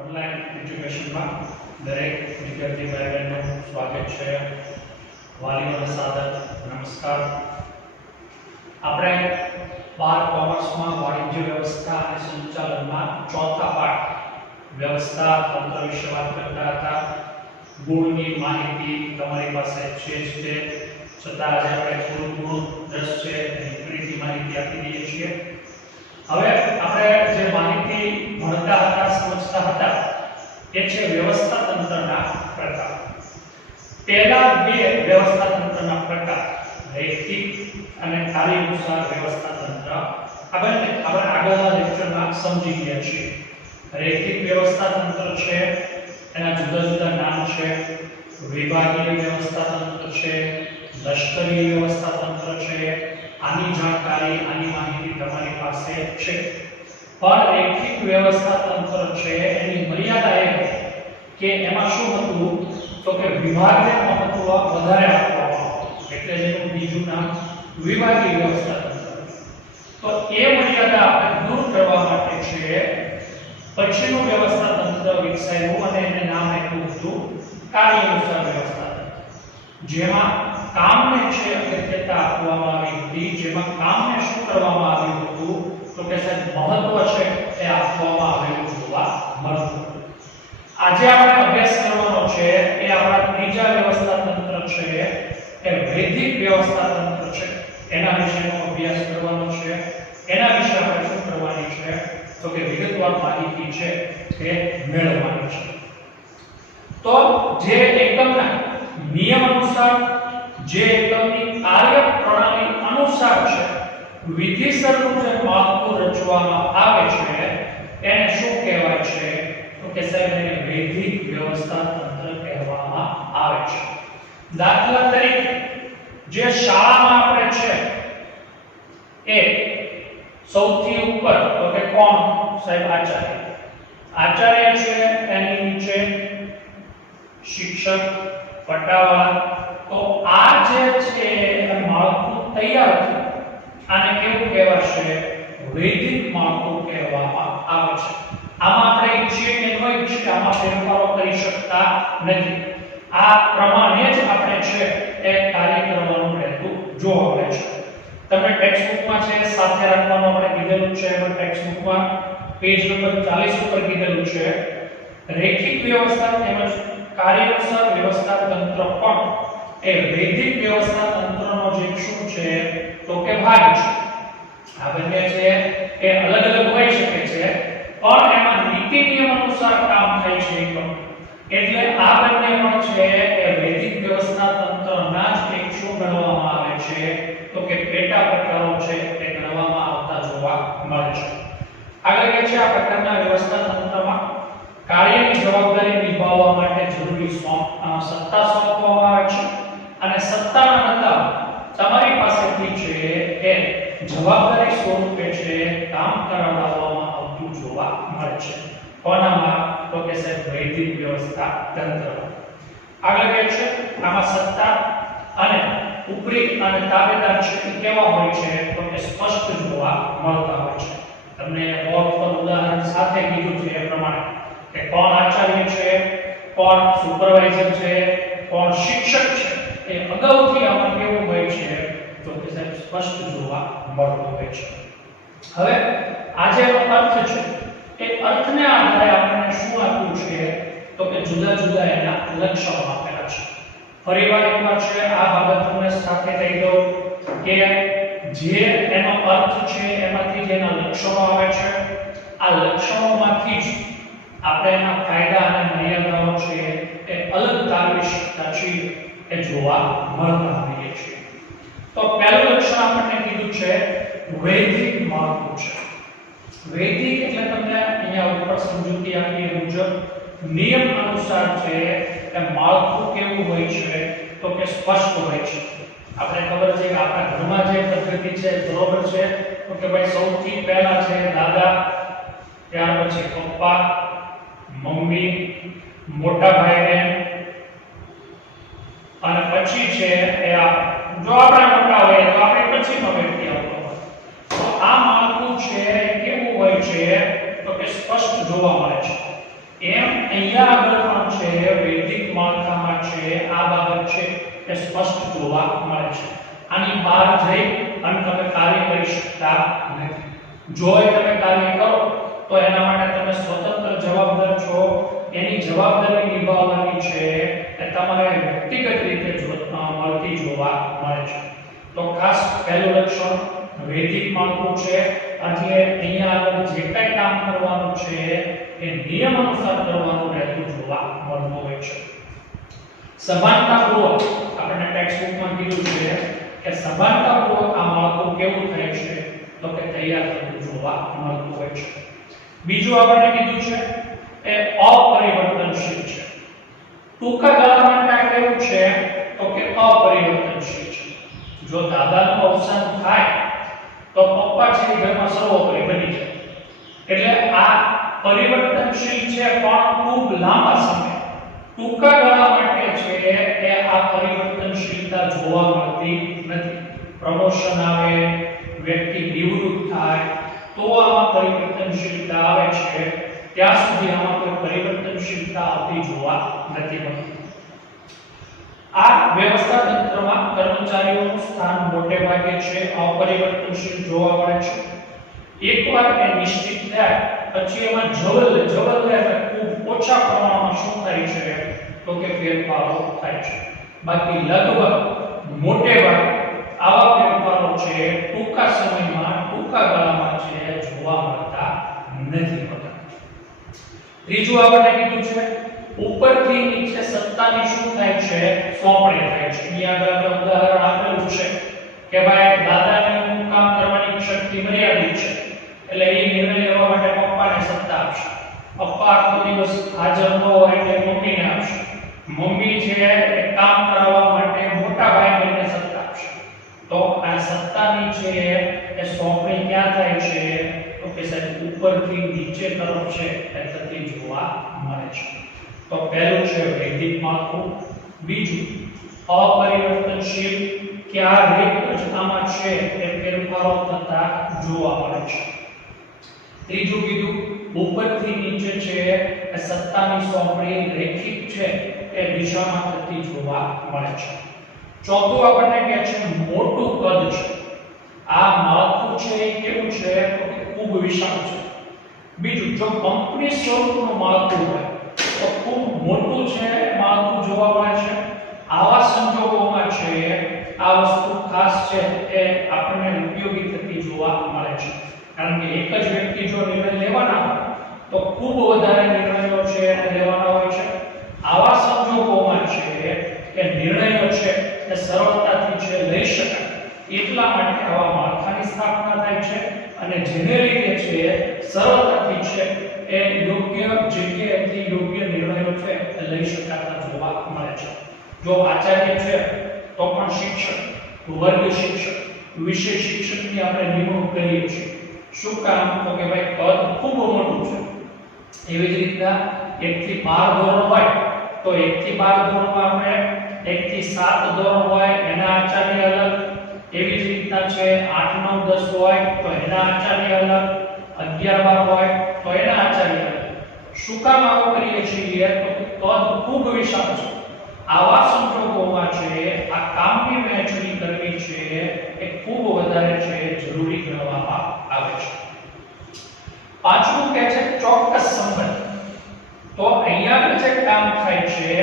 Online એજ્યુકેશનમાં દરેક વિદ્યાર્થી ભાઈ બહેનોનું સ્વાગત છે. વાલીઓને સાદર નમસ્કાર. આપણે 12 કોમર્સમાં વાણિજ્ય વ્યવસ્થા અને સંચાલનમાં ચોથા પાઠ વ્યવસ્થા તંત્ર વિશે વાત કરતા હતા. ગુણની માહિતી તમારી પાસે છે જ તે છતાં આજે આપણે થોડું રસ છે એની ફરીથી માહિતી આપી દઈએ છીએ. હવે આપણે જે માહિતી ભણતા હતા સમજતા હતા એ છે વ્યવસ્થા તંત્રના પ્રકાર. પહેલા બે વ્યવસ્થા તંત્રના પ્રકાર રૈખિક અને કાર્યાનુસાર વ્યવસ્થા તંત્ર આપણે આગળના લેક્ચરમાં સમજી ગયા છીએ. રૈખિક વ્યવસ્થા તંત્ર છે એના જુદા જુદા નામ છે. વિભાગીય વ્યવસ્થા તંત્ર છે, લશ્કરી વ્યવસ્થા તંત્ર છે. આની જાણકારી આની માહિતી તમારી પાસે છે. પણ રૈખિક વ્યવસ્થા તંત્ર છે એની મર્યાદા એ કે એમાં શું હતું તો કે વિભાગને મહત્વ વધારે આપવામાં આવતું, એટલે જેનું બીજું નામ વિભાગીય વ્યવસ્થા તંત્ર. તો એ મર્યાદા આપણે દૂર કરવા માટે છે પછીનું વ્યવસ્થા તંત્ર વિકસાવ્યું અને એને નામ આપ્યું હતું કાર્યાનુસાર વ્યવસ્થા તંત્ર. જેમાં કામને છે અગત્યતા આપવામાં આવી હતી, જેમાં કામને શું કરવામાં આવ્યું હતું તો કે સાહેબ મહત્વ છે એ આપવામાં આવેલું જોવા મળતું. આજે આપણે અભ્યાસ કરવાનો છે એ આપણા ત્રીજા વ્યવસ્થા તંત્ર છે એ વૈદિક વ્યવસ્થા તંત્ર છે. એના વિશેનો અભ્યાસ કરવાનો છે. એના વિશે આપણે શું કરવાની છે તો કે વિગતવાર માહિતી છે એ મેળવવાની છે. તો જે એકમના નિયમ અનુસાર જે એકમની કાર્ય પ્રણાલી અનુસાર છે વિધિસરનું જે માળખું રચવામાં આવે છે એને શું કહેવાય છે તો કે સાહેબ એને વૈદિક વ્યવસ્થા તંત્ર કહેવામાં આવે છે. દાખલા તરીકે જે શાળામાં આપણે છે એ સૌથી ઉપર તો કે કોણ સાહેબ આચાર્ય છે, એની નીચે શિક્ષક, પટાવાળ. તો આ જે છે માળખું તૈયાર થયું આને કેવું કહેવાશે વૈદિક માળખું કહેવામાં આવે છે. આમાં આપણે ઈચ્છીએ કે ન ઈચ્છીએ આમાં ફેરફારો કરી શકતા નથી. આ પ્રમાણે જ આપણે છે એ કાર્ય કરવાનું રહેતું જોવા મળે છે. તમે ટેક્સ્ટ બુકમાં છે સાથે રાખવાનું આપણે કીધેલું છે. એમાં ટેક્સ્ટ બુકમાં પેજ નંબર 40 ઉપર કીધેલું છે રૈખિક વ્યવસ્થા તેમજ કાર્યાનુસાર વ્યવસ્થા તંત્ર પણ એ વૈદિક વ્યવસ્થા તંત્રનો જે શું છે તો કે ભાગ છે. આ બંને છે એ અલગ અલગ હોઈ શકે છે પણ એમાં નીતિ નિયમ અનુસાર કામ થાય છે. એટલે આ બંને પણ છે એ વૈદિક વ્યવસ્થા તંત્રના જ એક શું ગણવામાં આવે છે તો કે પેટા પ્રકારો છે એ ગણવામાં આવતા જોવા મળે છે. આગળ કે છે આ પ્રકારના વ્યવસ્થા તંત્રમાં કાર્યની જવાબદારી નિભાવવા માટે જરૂરી સત્તા સોંપવામાં આવે છે અને સત્તાના બદલામાં તમારી પાસેથી છે એ જવાબદારી સ્વરૂપે છે કામ કરાવવામાં આવતું જોવા મળે છે. કોનામાં તો કે સાહેબ વૈદિક વ્યવસ્થા તંત્ર. આગળ કે છે આમાં સત્તા અને ઉપરી અને તાબેદાર છે એ કેવા હોય છે તો કે સ્પષ્ટ જોવા મળતા હોય છે. તમને બોર્ડ પર ઉદાહરણ સાથે કીધું છે એ પ્રમાણે કે કોણ આચાર્ય છે, કોણ સુપરવાઇઝર છે, કોણ શિક્ષક છે એ અગાઉથી આમાં કેવું હોય છે તો કે સાહેબ સ્પષ્ટ જોવા મળતું હોય છે. હવે આ જે અર્થ છે એ અર્થને આધારે આપણને શું આપ્યું છે તો કે જુદા જુદા એના લક્ષણો આપેલા છે. ફરીવાર એકવાર છે આ બાબત તમને સાથે કહી દઉં કે જે એનો અર્થ છે એમાંથી જેના લક્ષણો આવે છે આ લક્ષણોમાંથી જ આપણે એના ફાયદા અને મર્યાદાઓ છે એ અલગ તારવી શકતા છીએ એ જોવા મળતા હોઈએ છીએ. તો પહેલું લક્ષણ આપણને કીધું છે વૈદિક માળખું છે. વૈદિક એટલે તમને અહીંયા ઉપર સમજૂતી આપી એ મુજબ નિયમ અનુસાર છે એ માળખું કેવું હોય છે તો કે સ્પષ્ટ હોય છે. આપણે ખબર છે કે આપણા ઘરમાં જે પદ્ધતિ છે બરોબર છે તો કે ભાઈ સૌથી પહેલા છે દાદા, ત્યાર પછી પપ્પા, મમ્મી, મોટા ભાઈ બહેન અને પછી છે એ જો આપણા મોટા હોય તો આપણે પછીનો વ્યક્તિ આવતો હોય. તો આ માળખું છે કેવું હોય છે તો કે સ્પષ્ટ જોવા મળે છે. એમ અહીંયા આગળ પણ છે વૈદિક માળખામાં છે આ બાબત છે એ સ્પષ્ટ જોવા મળે છે. આની બહાર જઈ અને તમે કાર્ય કરી શકતા નથી. જો તમે કાર્ય કરો તો એના માટે તમે સ્વતંત્ર જવાબદાર છો. એની જવાબદારી નિભાવવાની છે એ તમારે વ્યક્તિગત રીતે મળતી જોવા મળે છે. તો ખાસ પહેલું લક્ષણ વૈદિક માળખું છે એટલે અહીંયા આગળ જે કંઈ કામ કરવાનું છે એ નિયમ અનુસાર કરવાનું રહેતું જોવા મળતું હોય છે. સભાનતાપૂર્વક આપણે ટેક્સ્ટબુકમાં કીધું છે કે સભાનતાપૂર્વક આ માળખું કેવું થાય છે તો કે તૈયાર થતું જોવા મળતું હોય છે. બીજું આપણે કીધું છે એ અપરિવર્તનશીલ છે. ટૂંકા ગાળા માટે આ કેવું છે તો કે અપરિવર્તનશીલ છે. જો દાદાનું અવસાન થાય તો પપ્પા છે ઘરમાં સર્વોપરી બની જાય. એટલે આ પરિવર્તનશીલ છે પણ ખૂબ લાંબા સમય ટૂંકા ગાળા માટે છે એ આ પરિવર્તનશીલતા જોવા મળતી નથી. પ્રમોશન આવે, વ્યક્તિ નિવૃત્ત થાય તો આમાં પરિવર્તનશીલતા આવે છે. ત્યાં સુધી આમાં કોઈ પરિવર્તનશીલતા આવતી જોવા નથી મળતી. આ વ્યવસ્થા તંત્રમાં કર્મચારીઓનું સ્થાન મોટે ભાગે છે અપરિવર્તનશીલ જોવા મળે છે. એકવાર એ નિશ્ચિત થાય પછી એમાં જવલ્લે ખૂબ ઓછા પ્રમાણમાં શું થાય છે તો કે ફેરફારો થાય છે. બાકી લગભગ મોટે ભાગે આવા ફેરફારો છે ટૂંકા સમયમાં ટૂંકા ગાળામાં છે જોવા મળતા નથી હોતા. ત્રીજું આપણે કીધું છે ઉપરથી નીચે સત્તાની શું થાય છે સોંપણી થાય છે. અહીંયા આગળ ઉદાહરણ આપેલું છે કે ભાઈ દાદાની કામ કરવાની શક્તિ મર્યાદિત છે એટલે એ નિર્ણય લેવા માટે પપ્પાને સત્તા આપશે. પપ્પા આખો દિવસ હાજર ન હોય એટલે મમ્મીને આપશે. મમ્મી છે એ કામ કરાવવા માટે મોટા ભાઈને સત્તા આપશે. તો આ સત્તાની છે એ સોંપણી ક્યાં થાય છે તો કે સાહેબ ઉપરથી નીચે તરફ છે એ થતી જોવા મળે છે. તો પહેલું છે વૈદિક માળખું. બીજું અપરિવર્તનશીલ ક્યારેક જ આમાં છે એ ફેરફારો થતા જોવા મળે છે. ત્રીજું કીધું ઉપરથી નીચે છે એ સત્તાની સોંપણી રેખિક છે એ દિશામાં થતી જોવા મળે છે. ચોથું આપણને કહે છે મોટું કદ છે. આ માળખું છે એ કેવું છે તો કે ખૂબ વિશાળ છે. બીજું જો કંપની સ્વરૂપનું માળખું હોય તો ખૂબ મોટું છે માળખું જોવા મળે છે. આવા સંજોગોમાં છે આ વસ્તુ ખાસ છે એ આપણને ઉપયોગી થતી જોવા મળે છે. કારણ કે એક જ વ્યક્તિ જો નિર્ણય લેવાના હોય તો ખૂબ વધારે નિર્ણયો છે લેવાના હોય છે. આવા સંજોગોમાં છે કે નિર્ણયો છે એ સરળતાથી છે લઈ શકાય એટલા માટે આવા માળખાની સ્થાપના થાય છે અને જેને લીધે છે સરળતાથી છે એ યોગ્ય જગ્યાએથી યોગ્ય નિર્ણયો છે એ લઈ શકાતા જોવા મળે છે. જો આચાર્ય છે તો પણ શિક્ષક, વર્ગ શિક્ષક, વિષય શિક્ષકની આપણે નિમણૂક કરીએ છીએ. શું કામ તો કે ભાઈ પદ ખૂબ મોટું છે. એવી જ રીતના 1 થી 12 ધોરણ હોય તો 1 થી 12 ધોરણમાં આપણે 1 થી 7 ધોરણ હોય એના આચાર્ય અલગ. એવી જ રીતના છે 8 9 10 હોય તો એના આચાર્ય અલગ. 11 12 હોય તો એના આચાર્ય અલગ. શું કામ આવું કરીએ છીએ તો પદ ખૂબ વિશાળ છે. આવા સંજોગોમાં છે આ કામની વહેંચણી કરવી છે એ ખૂબ વધારે છે જરૂરી ગણવામાં આવે છે. પાંચમું કહે છે ચોક્કસ સંબંધ. તો અહીંયા જે કામ થાય છે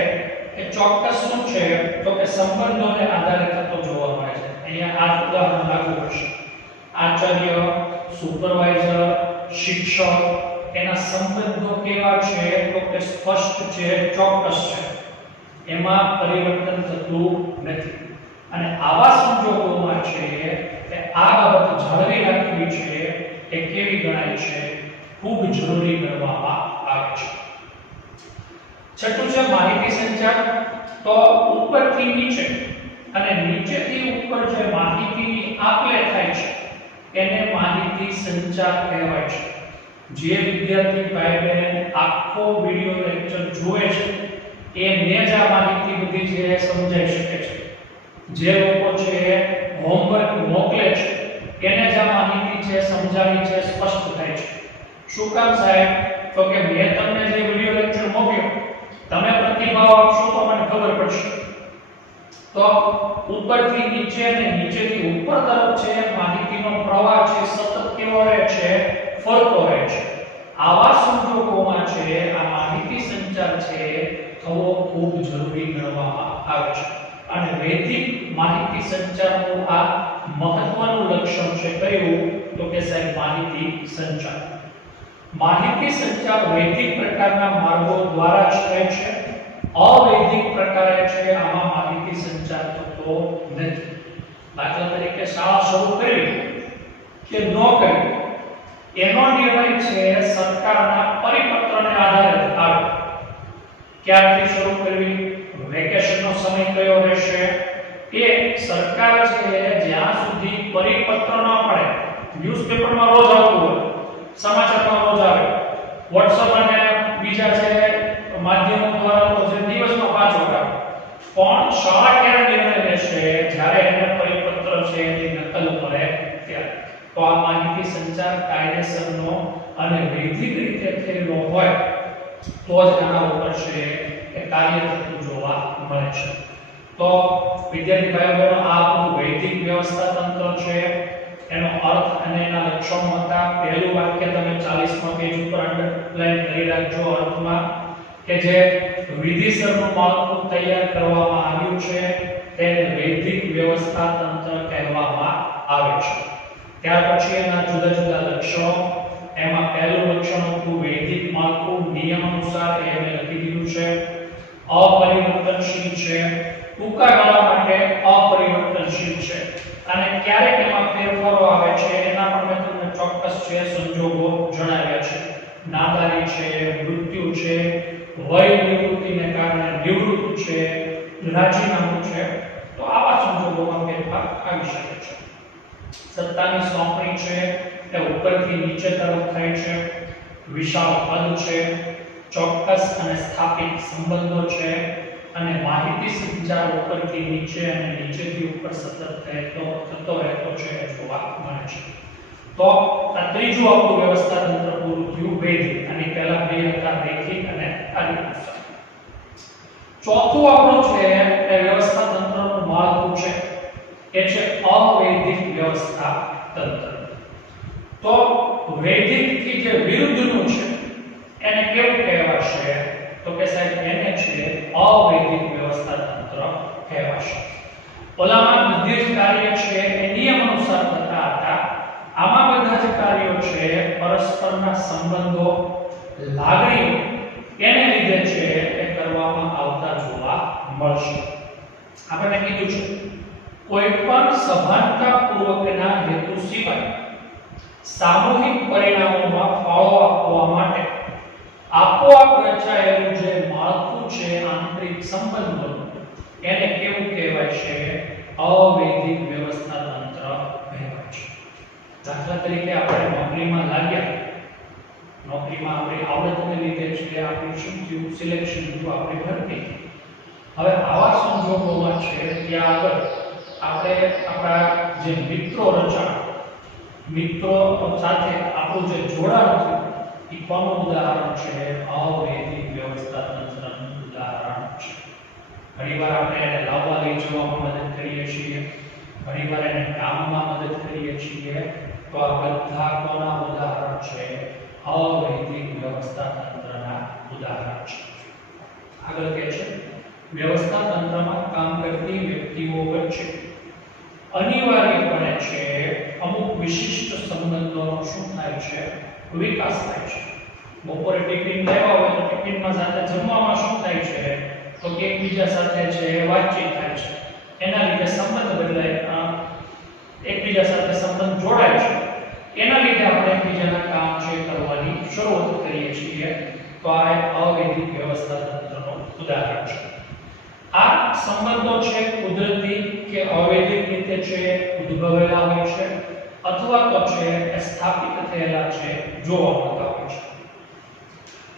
એ ચોક્કસ શું છે તો કે સંબંધોને આધારે થતો જોવા મળે છે. અહીંયા આ ઉદાહરણ લાગુ પડશે. આચાર્ય, સુપરવાઇઝર, શિક્ષક એના સંબંધો કેવા છે તો કે સ્પષ્ટ છે, ચોક્કસ છે. એમાં પરિવર્તન થતું નથી. અને આવા સંજોગોમાં છે કે આ બાબત જાળવી રાખવી છે એ કેવી ગણાય છે ખૂબ જરૂરી ગણવામાં આવે છે. છઠ્ઠું છે માહિતી સંચાર. તો ઉપરથી નીચે અને નીચેથી ઉપર જે માહિતીની આપ-લે થાય છે એને માહિતી સંચાર કહેવાય છે. જે વિદ્યાર્થી ભાઈ બહેન આખો વિડિયો લેક્ચર જોવે છે એને જ આ માહિતી બધી છે સમજાઈ શકે છે. જે લોકો છે હોમવર્ક મોકલે છે એને જ આ માહિતી છે સમજાવી છે સ્પષ્ટ થાય છે. શું કામ સાહેબ તો કે મેં તમને જે વિડિયો લેક્ચર મોકલ્યો, તમે પ્રતિભાવ આપશો તો મને ખબર પડશે. તો ઉપરથી નીચે અને નીચેથી ઉપર તરફ છે માહિતીનો પ્રવાહ છે સતત કેવો રહે છે, ફરતો રહે છે. આવા સંજોગોમાં છે આ માહિતી સંચાર છે થવો ખૂબ જરૂરી ગણવામાં આવે છે. અને વૈદિક માહિતી સંચારનું આ મહત્વનું લક્ષણ છે કયું, તો કે સાહેબ માહિતી સંચાર. માહિતી સંચાર વૈદિક પ્રકારના માર્ગો દ્વારા જ થાય છે. અવૈદિક પ્રકારે છે આમાં માહિતી સંચાર થતો નથી. દાખલા તરીકે શાળા શરૂ કરવી કે ન કરવી એનો નિર્ણય છે સરકારના પરિપત્રને આધારે આવે. ક્યારથી શરૂ કરવી, વેકેશનનો સમય કયો રહેશે, એ સરકાર છે જ્યાં સુધી પરિપત્ર ન પડે, ન્યૂઝપેપરમાં રોજ આવતું હોય, સમાચારમાં રોજ આવે, WhatsApp અને બીજા છે માધ્યમો દ્વારા તો જે દિવસમાં 5 વાર આવે, પણ શાળા ક્યારે નિર્ણય લેશે, જ્યારે એને પરિપત્ર છે એની નકલ મળે ત્યારે. તો આ માહિતી સંચાર કાયદેસરનો અને વૈધિક રીતે થયેલો હોય તો જ આના ઉપર છે એ કાર્ય થતું જોવા મળે છે. તો વિદ્યાર્થી ભાઈઓ બહેનો આ આપણું વૈદિક વ્યવસ્થા તંત્ર છે, એનો અર્થ અને એના લક્ષણો હતા. પહેલું વાક્ય તમે 40મા પેજ ઉપર અંડરલાઈન કરી રાખજો અર્થમાં, કે જે વિધિસરનું માળખું તૈયાર કરવામાં આવ્યું છે તેને વૈદિક વ્યવસ્થા તંત્ર કહેવામાં આવે છે. ત્યાર પછી એના જુદા જુદા લક્ષણો, એમાં પહેલું લક્ષણ હતું વૈદિક માળખું નિયમ અનુસાર, એ મેં લખી દીધું છે. અપરિવર્તનશીલ છે, ટૂંકા ગાળા માટે અપરિવર્તનશીલ છે, અને ક્યારેક એમાં ફેરફારો આવે છે એના પણ મેં તમને ચોક્કસ છે સંજોગો જણાવ્યા છે. નાદારી છે, મૃત્યુ છે, વય નિવૃત્તિને કારણે નિવૃત્ત છે, રાજીનામું છે, તો આવા સંજોગોમાં ફેરફાર આવી શકે છે. સત્તાની સોંપણી છે એ ઉપરથી નીચે તરફ થાય છે. વિશાળ પદ છે, ચોક્કસ અને સ્થાપિત સંબંધો છે, અને માહિતી સંચાર ઉપરથી નીચે અને નીચેથી ઉપર સતત થતો રહેતો છે એ જોવા મળે છે. તો આ ત્રીજું આપણું વ્યવસ્થા તંત્ર પૂરું થયું વૈદિક, અને પહેલા બે હતા વૈદિક અને કાર્યાનુસાર. ચોથું આપણું છે એ વ્યવસ્થા તંત્રનું માળખું છે એ છે અવૈદિક વ્યવસ્થા તંત્ર. તો વૈદિક થી જે વિરુદ્ધનું છે એને કેવું કહેવાશે, તો કે સાહેબ એને છે અવૈદિક વ્યવસ્થા તંત્ર કહેવાશે. ઓલામાં બધી જ કાર્ય છે એ નિયમ અનુસાર થતા હતા, આમાં બધા જ કાર્યો છે પરસ્પરના સંબંધો, લાગણીઓ એને લીધે છે એ કરવામાં આવતા જોવા મળશે. આપણે કીધું છે કોઈ પણ સભાનતાપૂર્વકના હેતુ સિવાય સામૂહિક પરિણામોમાં ફાળો આપવા માટે આપોઆપ રચાયેલું જે માળખું છે આંતરિક સંબંધો, એને કેવું કહેવાય છે, અવૈદિક વ્યવસ્થા તંત્ર કહેવાય છે. દાખલા તરીકે આપણે નોકરીમાં લાગ્યા, નોકરીમાં આપણી આવડતને લીધે છે આપણું શું થયું, સિલેક્શન થયું, આપણી ભરતી. હવે આવા સંજોગોમાં છે ત્યાં આગળ આપણે આપણા જે મિત્રો રચાણ, મિત્રો સાથે આપણું જે જોડાણ થયું એ કોનું ઉદાહરણ છે, અવૈદિક વ્યવસ્થા તંત્રનું ઉદાહરણ છે. ઘણીવાર આપણે એને લાવવા લઈ જવામાં મદદ કરીએ છીએ, ઘણીવાર એને કામમાં મદદ કરીએ છીએ, તો આ બધા કોના ઉદાહરણ છે, અવૈદિક વ્યવસ્થા તંત્રના ઉદાહરણ છે. આગળ કહે છે વ્યવસ્થા તંત્રમાં કામ કરતી વ્યક્તિઓ વચ્ચે અનિવાર્યપણે છે અમુક વિશિષ્ટ સંબંધોનો શું થાય છે, વિકાસ થાય છે. બપોરે ટિફિન લેવા હોય તો ટિફિનમાં સાથે જમવામાં શું થાય છે, તો કે એકબીજા સાથે છે વાતચીત થાય છે, એના લીધે સંબંધ બદલાય, એકબીજા સાથે સંબંધ જોડાય છે, એના લીધે આપણે એકબીજાના કામ છે કરવાની શરૂઆત કરીએ છીએ. તો આ એક અવૈદિક વ્યવસ્થા તંત્રનું ઉદાહરણ છે. આ સંબંધો છે કુદરતી કે અવૈદિક રીતે છે ઉદ્ભવેલા હોય છે, અથવા તો છે એ સ્થાપિત થયેલા છે જોવા મળતા હોય છે.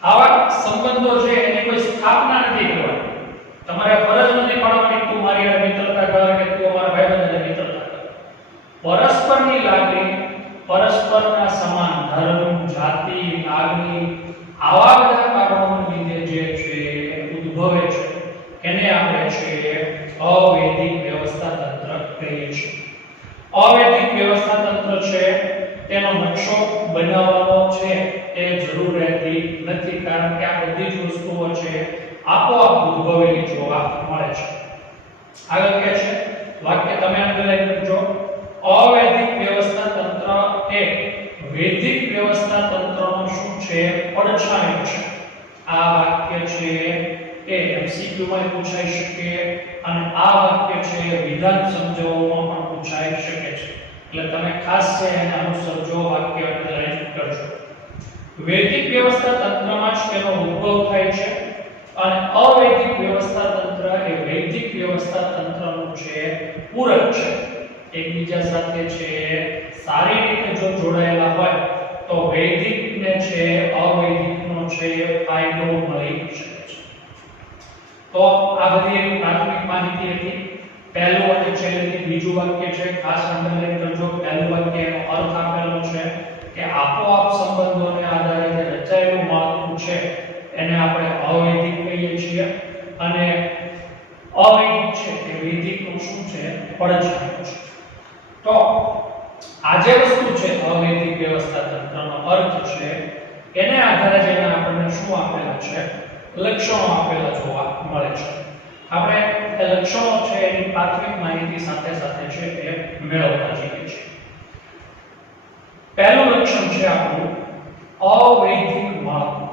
આવા સંબંધો છે એની કોઈ સ્થાપના નથી કરવાની, તમારે ફરજ નથી પાડવાની તું મારી હારે મિત્રતા કર કે તું અમારા ભાઈબંધ હારે મિત્રતા કર. પરસ્પરની લાગણી, પરસ્પરના સમાન ધર્મ, જાતિ, લાગણી, આવા બધા કારણોને લીધે જે છે એ જરૂર રહેતી નથી, કારણ કે આ બધી જ વસ્તુઓ છે આપોઆપ ઉદ્ભવેલી જોવા મળે છે. આગળ કહે છે વાક્ય તમે અંડરલાઈન કરજો. અવૈધિક વ્યવસ્થા તંત્ર એ વૈદિક વ્યવસ્થા તંત્રનો શું છે? પડછાયો છે. આ વાક્ય છે એ MCQ માં પૂછાઈ શકે અને આ વાક્ય છે વિધાન સમજાવવામાં પણ પૂછાઈ શકે છે, એટલે તમે ખાસ છે એને અનુસરજો, વાક્ય અંડરલાઈન કરજો. વૈદિક વ્યવસ્થા તંત્રમાં જ તેનો ઉદ્ભવ થાય છે અને અવૈદિક વ્યવસ્થા તંત્ર એ વૈદિક વ્યવસ્થા તંત્રનું છે પૂરક છે. એકબીજા સાથે છે સારી રીતે જો જોડાયેલા હોય તો વૈદિક ને છે અવૈદિકનો છે ફાયદો મળી શકે છે. તો આ બધી એવી પ્રાથમિક માહિતી હતી. પહેલું અને છેલ્લેથી બીજું વાક્ય છે, ખાસ અંડરલાઈન કરજો. પહેલું વાક્ય એનો અર્થ આપેલો છે કે આપોઆપ સંબંધોને આધારે જે રચાયેલું માળખું છે એને આપણે અવૈદિક કહીએ છીએ અને અવૈદિક છે એ વૈદિકનું શું છે? પડછાયો છે. તો આ જે વસ્તુ છે અવૈદિક વ્યવસ્થા તંત્રનો અર્થ છે એને આધારે જેને આપણને શું આપેલા છે? લક્ષણો આપેલા જોવા મળે છે. આપણે એ લક્ષણો છે એની પ્રાથમિક માહિતી સાથે સાથે છે એ મેળવતા જઈએ છીએ. પહેલું લક્ષણ છે આપણું અવૈદિક માળખું.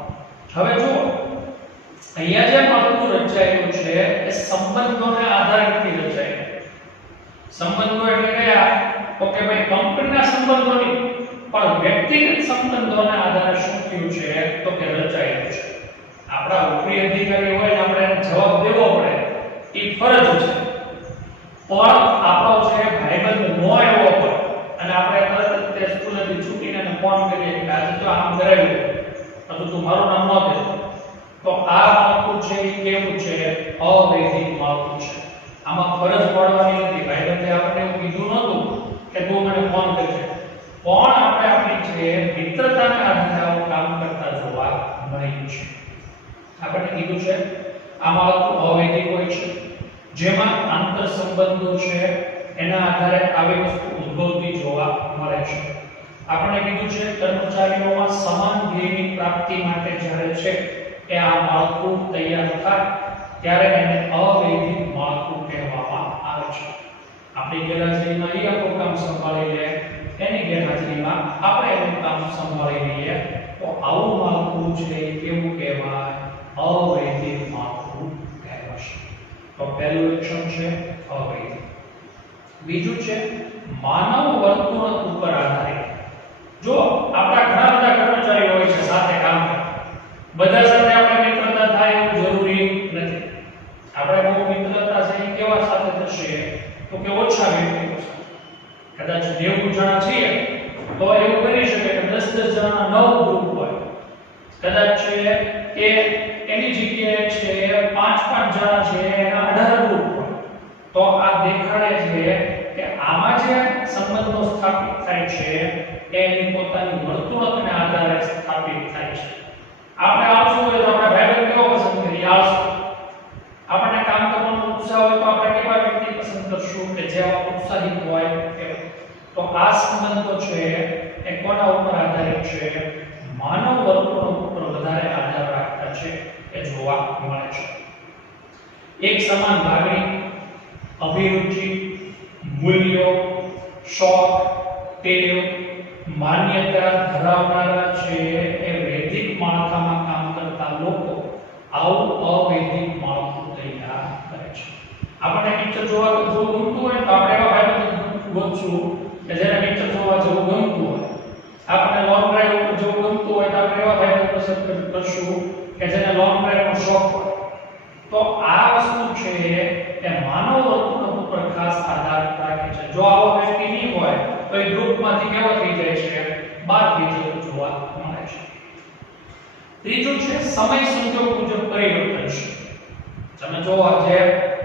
હવે જુઓ, અહીંયા જે માળખું રચાયેલું છે એ સંબંધોને આધારિતથી રચાયેલું છે. સંબંધો એટલે કયા? તો કે ભાઈ કંપનીના સંબંધો નહીં, પણ વ્યક્તિગત સંબંધોને આધારે શું થયું છે? તો કે રચાયેલું છે. આપણા ઉપરી અધિકારી હોય ને આપણે એને જવાબ દેવો પડે એ ફરજ છે, પણ આપણો જે ભાઈબંધ નો આવ્યો હોય અને આપણે તરત જ સ્કૂલેથી છૂટીને એને ફોન કરીએ કે આજે તો આમ કરાવ્યું તો તું મારું નામ ન દે, તો આ માળખું છે એ કેવું છે? અવૈદિક માળખું છે. આમાં ફરજ પાડવાની નથી. ભાઈબંધે આપણને એવું કીધું નહોતું કે તું મને ફોન કરજે, પણ આપણે આપણી જે મિત્રતાને આધારે આવું કામ કરતા જોવા મળ્યું છે. આપણે કીધું છે આ માળખું અવૈદિક હોય છે, જેમાં આંતર સંબંધો છે એના આધારે આવી વસ્તુ ઉદ્ભવતી જોવા મળે છે. આપણે કીધું છે કર્મચારીઓમાં સમાન ધ્યેયની પ્રાપ્તિ માટે જ્યારે છે એ આ માળખું તૈયાર થાય ત્યારે એને અવૈદિક માળખું કહેવામાં આવે છે. આપણી ગેરહાજરીમાં એ આપણું કામ સંભાળી લે, એની ગેરહાજરીમાં આપણે એનું કામ સંભાળી લઈએ, તો આવું માળખું છે એ કેવું કહેવાય? અવૈદિક માળખું કહેવાશે. તો પહેલું લક્ષણ છે અવૈદિક. બીજું છે માનવ વર્તણૂક ઉપર આધારિત. જો આપણા ઘણા બધા કર્મચારીઓ હોય છે સાથે કામ કરતા, બધા સાથે આપણે મિત્રતા થાય એવું જરૂરી નથી. આપણે બહુ મિત્રતા છે એ કેવા સાથે થશે? તો કે ઓછા વ્યક્તિઓ સાથે. કદાચ 90 જણા છીએ તો એવું કરી શકે કે 10-10 જણાના 9 ગ્રુપ હોય. કદાચ છે કે એની જગ્યાએ છે 5-5 જણા છે એના 18 ગ્રુપ હોય. તો આ દેખાડે છે કે આમાં જે સંબંધો સ્થાપિત થાય છે એની પોતાની વર્તણૂકને આધારે સ્થાપિત થાય છે. આપણે આળસુ હોય તો આપણે ભાઈબંધ કેવો પસંદ કરીએ? આળસુ. આપણને કામ કરવાનો ઉત્સાહ હોય તો આપણે કેવા વ્યક્તિ પસંદ કરશું? કે જે ઉત્સાહિત હોય એ. તો આ સંબંધો છે એ કોના ઉપર આધારિત છે? માનવ વર્તણૂક ઉપર વધારે આધાર રાખતા છે એ જોવા મળે છે. એક સમાન લાગણી, અભિરુચિ, મૂલ્યો, શોખ, ટેવ, માન્યતા ધરાવનારા છે એ વૈદિક માળખામાં કામ કરતા લોકો આવું અવૈદિક માળખું તૈયાર કરે છે. આપણને પિક્ચર જોવા ગમતું હોય તો આપણે એવા ભાઈબંધ ગોતશું કે જેને પિક્ચર જોવા જવું ગમતું હોય. આપણને લોંગ ડ્રાઈવ ઉપર જવું ગમતું હોય તો આપણે એવા ભાઈબંધ પસંદ કરશું કે જેને લોંગ ડ્રાઈવનો શોખ હોય. તો આ વસ્તુ છે એ માનવ વર્તણૂક ઉપર ખાસ આધાર રાખે છે. જો આવો વ્યક્તિ નહીં હોય તો એ ગ્રુપમાંથી કેવો થઈ જાય છે? બહાર થઈ જતો જોવા મળે છે. ત્રીજું છે સમય સંજોગ મુજબ પરિવર્તનશીલ. તમે જો જે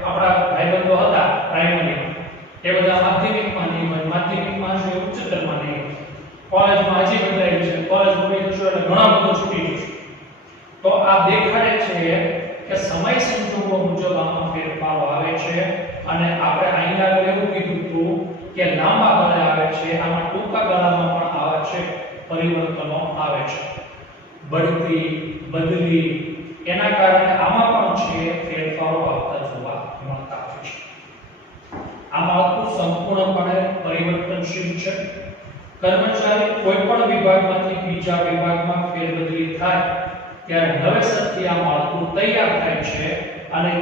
આપણા ભાઈબંધો હતા પ્રાઇમરીમાં એ બધા માધ્યમિકમાં નહીં હોય, માધ્યમિકમાં છે ઉચ્ચતરમાં નહીં હોય, કોલેજમાં હજી બદલાયું છે, કોલેજ પૂરી થશે એટલે ઘણા બધું છૂટી જશે. તો આ દેખાડે છે કે સમય સંજોગો મુજબ આમાં ફેરફારો આવે છે અને આપણે અહીં આગળ એવું કીધું હતું કે લાંબા ગાળે આવે છે, આમાં ટૂંકા ગાળામાં પણ આવે છે. પરિવર્તનો આવે છે, બઢતી, બદલી, એના કારણે આમાં પણ છે ફેરફારો આવતા જોવા મળતા હોય છે. આ માળખું સંપૂર્ણપણે પરિવર્તનશીલ છે. કર્મચારી કોઈ પણ વિભાગમાંથી બીજા વિભાગમાં ફેરબદલી થાય ત્યારે નવેસરથી આ માળખું તૈયાર થાય છે અને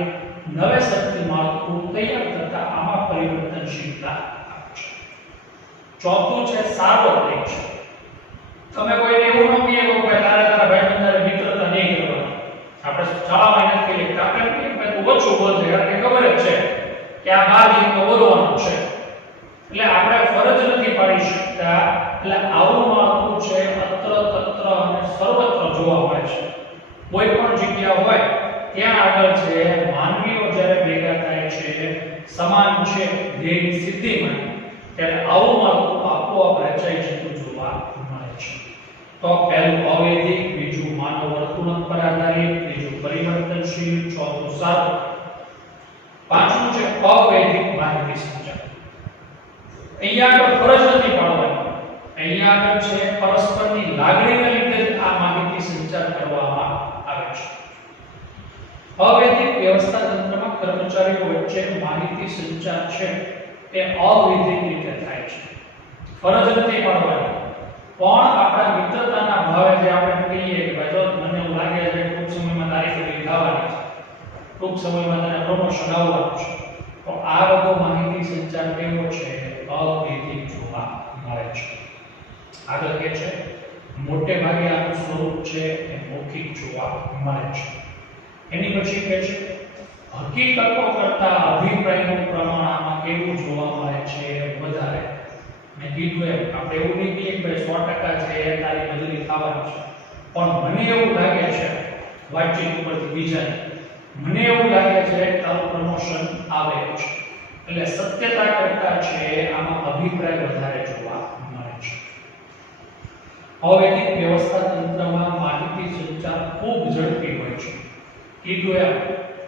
નવેસરથી માળખું તૈયાર થતા આમાં પરિવર્તનશીલતા આવે છે. ચોથું છે સાર્વત્રિક છે. તમે કોઈને એવું ન કહીએ કે તારા ભાઈબંધને મિત્રતા નહીં કરવાની. આપણે શાળામાં એને કહીએ કે આપણે કે ઓછું બોલજે, કારણ કે ખબર જ છે કે આ બહાર જઈને બોલવાનું છે, એટલે આપણે ફરજ નથી પાડી શકતા. એટલે આવું માળખું છે અત્ર તત્ર અને સર્વત્ર જોવા મળે છે. કોઈ પણ જગ્યા હોય ત્યાં આગળ છે માનવીઓ જ્યારે ભેગા થાય છે સમાન છે ધ્યેયની સિદ્ધિ માટે, ત્યારે આવું માળખું આપોઆપ રચાઈ જતું જોવા મળે છે. તો પહેલું અવૈધિક, બીજું માનવ વર્તણૂક પર આધારિત, ત્રીજું પરિવર્તનશીલ, ચોથું સારું. પાંચમું છે અવૈધિક માહિતી સંચાર. અહીંયા આગળ ફરજ નથી પાડવાની, અહીંયા આગળ છે પરસ્પરની લાગણીને લીધે જ આ માહિતી સંચાર કરવામાં આવે છે. અવૈધિક વ્યવસ્થા તંત્રમાં કર્મચારીઓ વચ્ચે માહિતી સંચાર છે તે અવૈધિક રીતે થાય છે. ફરજ નથી પાડવાની, પણ આપણા મિત્રતાના ભાવે જે આપણે કહીએ કે ભાઈ જો મને એવું લાગે છે કે ટૂંક સમયમાં તારી બદલી થવાની છે, ટૂંક સમયમાં તને પ્રમોશન આવવાનું છે, તો આ બધો માહિતી સંચાર કેવો છે અવૈધિક જોવા મળે છે. આગળ કે છે મોટે ભાગે આનું સ્વરૂપ છે એ મૌખિક જોવા મળે છે. એની પછી કે છે હકીકતો કરતા અભિપ્રાયનું પ્રમાણ આમાં કેવું જોવા મળે છે વધારે. મેં કીધું એમ આપણે એવું નહીં કહીએ કે 100% છે તારી બદલી થવાની છે, પણ મને એવું લાગે છે વાતચીત ઉપરથી બીજાને મને એવું લાગે છે તારું પ્રમોશન આવે છે, એટલે સત્યતા કરતા છે આમાં અભિપ્રાય વધારે જોવા મળે છે. અવૈધિક વ્યવસ્થા તંત્રમાં માહિતી સંચાર ખૂબ ઝડપી હોય છે. કીધું એમ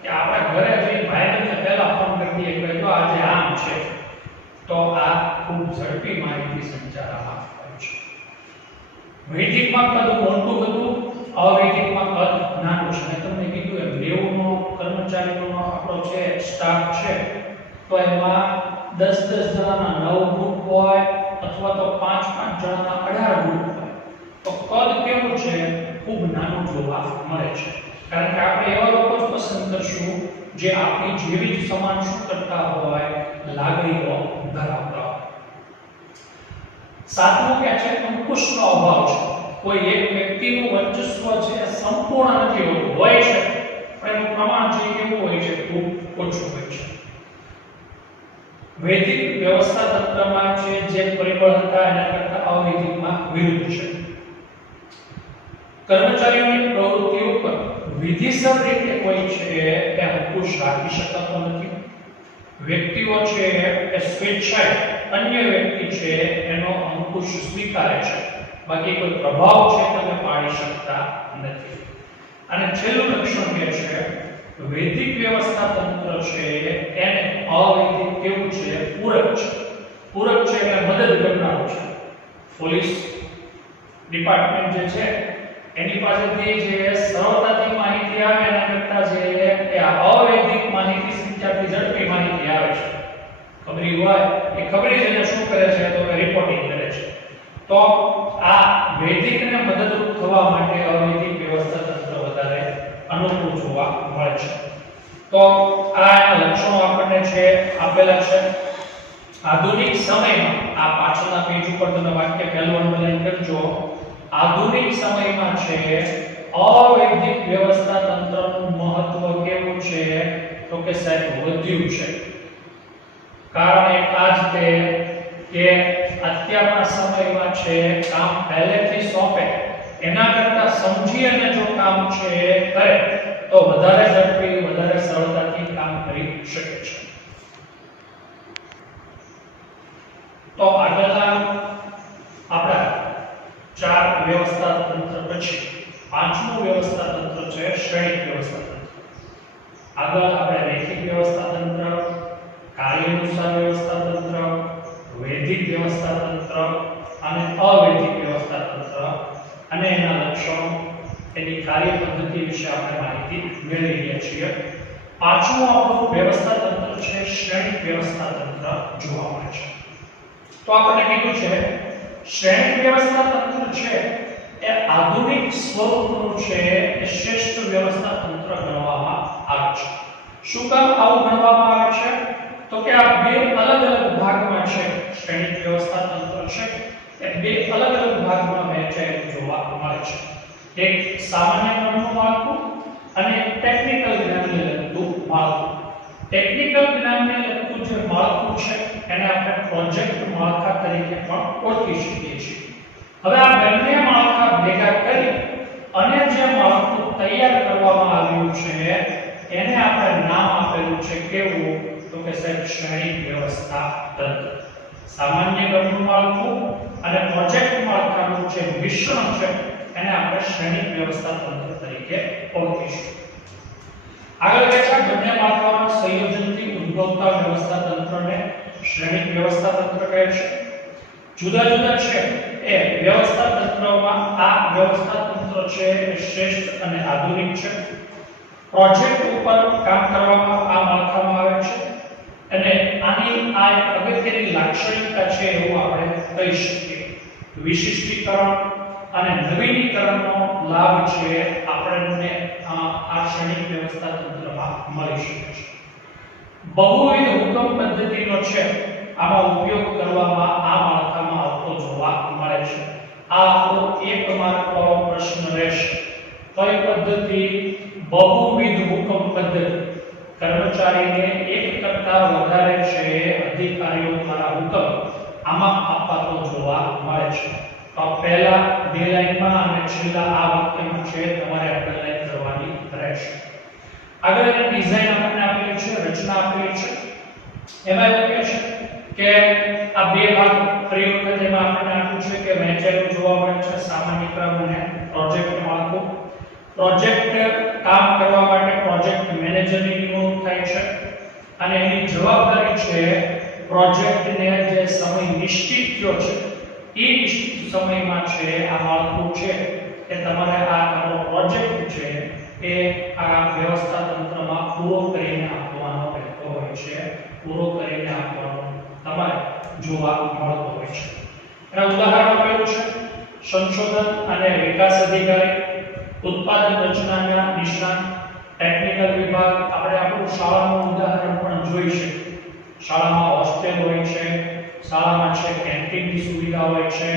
કે આપણા ઘરે જઈ ભાઈને પહેલા ફોન કરી દઈએ કે જો આજે આમ છે, તો આ ખૂબ ઝડપી માહિતી સંચાર આમાં હોય છે. વૈદિકમાં કદ મોટું હતું, અવૈદિકમાં કદ નાનું છે. મેં તમને કીધું એમ બેઉનો કર્મચારીઓનો આપણો છે સ્ટાફ છે, તો એમાં 10-10 જણાના 9 ગ્રુપ હોય અથવા તો 5-5 જણાના 18 ગ્રુપ હોય, તો કદ કેવું છે ખૂબ નાનું જોવા મળે છે. કારણ કે આપણે એવા લોકો જ પસંદ કરશું જે આપણી જેવી જ સમાન શું કરતા હોય, લાગણીઓ ધરાવતા હોય. સાતમું કે છે અંકુશનો અભાવ છે. કોઈ એક વ્યક્તિનું વર્ચસ્વ છે સંપૂર્ણ નથી હોતું, હોય છે પણ એનું પ્રમાણ છે કેવું હોય છે, ખૂબ ઓછું હોય છે. વૈદિક વ્યવસ્થા તંત્રમાં છે જે પરિબળ હતા એના કરતા અવૈદિકમાં વિરુદ્ધ છે. કર્મચારીઓની પ્રવૃત્તિ ઉપર વિધિસર રીતે કોઈ છે એ અંકુશ રાખી શકાતો નથી. વ્યક્તિઓ છે એ સ્વેચ્છાએ અન્ય વ્યક્તિ છે એનો અંકુશ સ્વીકારે છે, બાકી કોઈ પ્રભાવ છે તમે પાડી શકતા નથી. અને છેલ્લું લક્ષણ કે છે વૈદિક વ્યવસ્થા તંત્ર છે એને અવૈદિક કેવું છે, પૂરક છે. પૂરક છે એટલે મદદ કરનારું છે. પોલીસ ડિપાર્ટમેન્ટ જે છે એની પાસેથી જે સરળતાથી માહિતી આવે એના કરતા જે એ અવૈદિક માહિતી સંચારથી ઝડપી માહિતી આવે છે. ખબરી હોય એ ખબરી જઈને શું કરે છે તો રિપોર્ટિંગ કરે છે. તો આ વૈદિકને મદદરૂપ થવા માટે અવૈદિક વ્યવસ્થા તંત્ર વધારે અનુકૂળ જોવા મળે છે. તો આ લક્ષણો આપણને છે આપેલા છે. આધુનિક સમયમાં આ પાછળના પેજ ઉપર તમે વાક્ય પહેલું અનુબંધ કરજો. આધુનિક સમયમાં છે અવૈદિક વ્યવસ્થા તંત્રનું મહત્વ કેવું છે તો કે સાહેબ વધ્યું છે. કારણ એક આ જ તે કે અત્યારના સમયમાં છે કામ પહેલેથી સોંપે એના કરતા સમજી અને જો કામ છે કરે તો વધારે ઝડપી, વધારે સરળતાથી કામ કરી શકે છે. તો આગળના આપણા 4 વ્યવસ્થા તંત્ર પછી પાંચમું વ્યવસ્થા તંત્ર છે શ્રેણિક વ્યવસ્થા તંત્ર. આગળ આપણે રૈખિક વ્યવસ્થા તંત્ર, કાર્યાનુસાર વ્યવસ્થા તંત્ર, વૈદિક વ્યવસ્થા તંત્ર અને અવૈદિક વ્યવસ્થા તંત્ર અને એના લક્ષણો, એની કાર્ય પદ્ધતિ વિશે આપણે માહિતી મેળવી રહ્યા છીએ. પાંચમું આપણું વ્યવસ્થા તંત્ર છે શ્રેણિક વ્યવસ્થા તંત્ર જોવા મળે છે. તો આપણે કીધું છે શ્રેણિક વ્યવસ્થા તંત્ર છે એ આધુનિક સ્વરૂપનું છે એ શ્રેષ્ઠ વ્યવસ્થા તંત્ર ગણવામાં આવે છે. શું કામ આવું ગણવામાં આવે છે? તો કે આ બે અલગ અલગ ભાગમાં છે. શ્રેણિક વ્યવસ્થા તંત્ર છે એ બે અલગ અલગ ભાગમાં વહેંચાયેલું જોવા મળે છે. એક સામાન્ય જ્ઞાનનું માળખું અને ટેકનિકલ જ્ઞાનને લગતું માળખું. ટેકનિકલ જ્ઞાનને લગતું જે માળખું છે એને આપણે પ્રોજેક્ટ માળખા તરીકે પણ ઓળખી શકીએ છીએ. હવે આ બંને માળખા ભેગા કરી અને જે માળખું તૈયાર કરવામાં આવ્યું છે એને આપણે નામ આપેલું છે કેવું? તો કે સાહેબ શ્રેણિક વ્યવસ્થા તંત્ર. સામાન્ય જ્ઞાનનું માળખું અને પ્રોજેક્ટ માળખાનું જે મિશ્રણ છે એને આપણે શ્રેણિક વ્યવસ્થા તંત્ર તરીકે ઓળખીશું. આગળ વેચાણ બંને માળખાઓના સંયોજનથી ઉદ્ભવતા વ્યવસ્થા તંત્રને શ્રેણિક વ્યવસ્થા તંત્ર કહે છે. જુદા જુદા છે એ વ્યવસ્થા તંત્રોમાં આ વ્યવસ્થા તંત્ર છે એ શ્રેષ્ઠ અને આધુનિક છે. પ્રોજેક્ટ ઉપર કામ કરવામાં આ માળખામાં આવે છે અને આની આ એક અગત્યની લાક્ષણિકતા છે એવું આપણે કહી શકીએ. વિશિષ્ટીકરણ અને નવીનીકરણનો લાભ છે આપણને આ શ્રેણિક વ્યવસ્થા તંત્રમાં મળી શકે છે. બહુવિધ હુકમ પદ્ધતિનો છે આમાં ઉપયોગ કરવામાં આ માળખામાં આવતો જોવા મળે છે. આ આપણો એક માર્ક વાળો પ્રશ્ન રહેશે. કઈ પદ્ધતિ? બહુવિધ હુકમ પદ્ધતિ. કર્મચારીને એક કરતા વધારે છે અધિકારીઓ દ્વારા હુકમ આમાં અપાતો જોવા મળે છે. તો પહેલા બે લાઈનમાં અને છેલ્લા આ વાક્યમાં છે તમારે અંડરલાઈન કરવાની રહેશે. આગળ એની ડિઝાઇન આપણને આપેલી છે, રચના આપેલી છે. એમાં એવું કહે છે કે આ બે ભાગ ફરી વખત એમાં આપણને આપ્યું છે કે વહેંચાયેલું જોવા મળે છે સામાન્ય ક્રમ અને પ્રોજેક્ટ માળખું. પ્રોજેક્ટ કામ કરવા માટે પ્રોજેક્ટ મેનેજરની નિમણૂક થાય છે અને એની જવાબદારી છે પ્રોજેક્ટને જે સમય નિશ્ચિત થયો છે એ નિશ્ચિત સમયમાં છે આ માળખું છે કે તમારે આ તમારો પ્રોજેક્ટ છે એ આ વ્યવસ્થા તંત્રમાં પૂરો કરીને આપવાનો રહેતો હોય છે. પૂરો કરીને આપવાનો તમારે જોવા મળતો હોય છે. એના ઉદાહરણ આપેલું છે સંશોધન અને વિકાસ અધિકારી, ઉત્પાદન રચનાના નિષ્ણાત, ટેકનિકલ વિભાગ. આપણે આપણું શાળાનું ઉદાહરણ પણ જોઈ શકીએ. શાળામાં હોસ્ટેલ હોય છે, શાળામાં છે કેન્ટીનની સુવિધા હોય છે,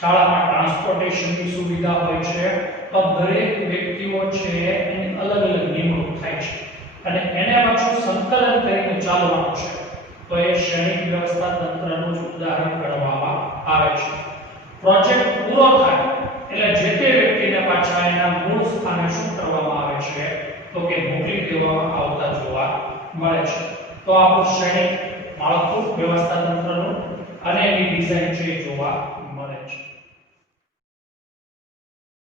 શાળામાં ટ્રાન્સપોર્ટેશનની સુવિધા હોય છે. તો દરેક વ્યક્તિઓ છે એની અલગ અલગ નિમણૂક થાય છે અને એને પાછું સંકલન કરીને ચાલવાનું છે. તો એ શ્રેણિક વ્યવસ્થા તંત્રનું જ ઉદાહરણ ગણવામાં આવે છે. પ્રોજેક્ટ પૂરો થાય એટલે જે તે વ્યક્તિને પાછા એના મૂળ સ્થાને શું કરવામાં આવે છે? તો કે મોકલી દેવામાં આવતા જોવા મળે છે. તો આપણું શ્રેણિક માળખું વ્યવસ્થા તંત્રનું અને એની ડિઝાઇન છે જોવા